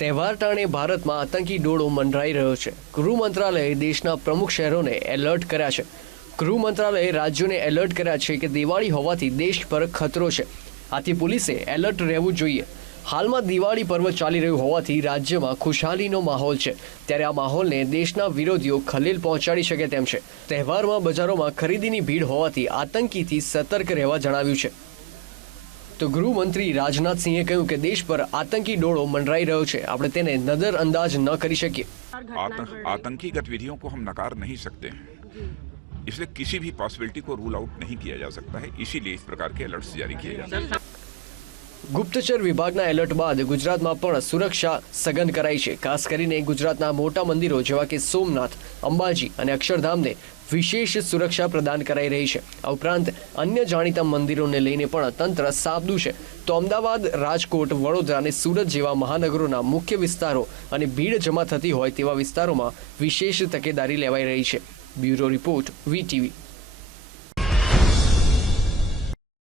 તહેવાર ટાણે ભારતમાં આતંકી ડોળો મંડરાઈ રહ્યો છે. ગૃહ મંત્રાલયે દેશના પ્રમુખ શહેરોને એલર્ટ કર્યા છે. ગૃહ મંત્રાલયે રાજ્યોને એલર્ટ કર્યા છે કે દિવાળી હોવાથી દેશ પર ખતરો છે. આથી પોલીસે એલર્ટ રહેવું જોઈએ. હાલમાં દિવાળી પર્વ ચાલી રહ્યું હોવાથી રાજ્યમાં ખુશહાલીનો માહોલ છે. ત્યારે આ માહોલને દેશના વિરોધીઓ ખલેલ પહોંચાડી શકે તેમ છે. તહેવારમાં બજારોમાં ખરીદીની ભીડ હોવાથી આતંકીથી સતર્ક રહેવા જણાવ્યું છે. તો ગૃહમંત્રી રાજનાથસિંહે કહ્યું કે દેશ પર આતંકી ડોળો મંડરાઈ રહ્યો છે આપણે તેને નજર અંદાજ ન કરી શકીએ आतंक आतंकी गतिविधियों को हम नकार नहीं सकते हैं इसलिए किसी भी पॉसिबिलिटी को रूल आउट नहीं किया जा सकता है इसीलिए इस प्रकार के अलर्ट्स जारी किए जाते हैं ગુપ્તચર વિભાગના એલર્ટ બાદ ગુજરાતમાં પણ સુરક્ષા સઘન કરાઈ છે. ખાસ કરીને ગુજરાતના મોટા મંદિરો જેવા કે સોમનાથ, અંબાજી અને અક્ષરધામને વિશેષ સુરક્ષા પ્રદાન કરાઈ રહી છે. આ ઉપરાંત અન્ય જાણીતા મંદિરોને લઈને પણ તંત્ર સાબદું છે. તો અમદાવાદ, રાજકોટ, વડોદરા અને સુરત જેવા મહાનગરોના મુખ્ય વિસ્તારો અને ભીડ જમા થતી હોય તેવા વિસ્તારોમાં વિશેષ તકેદારી લેવાઈ રહી છે. Bureau report VTV.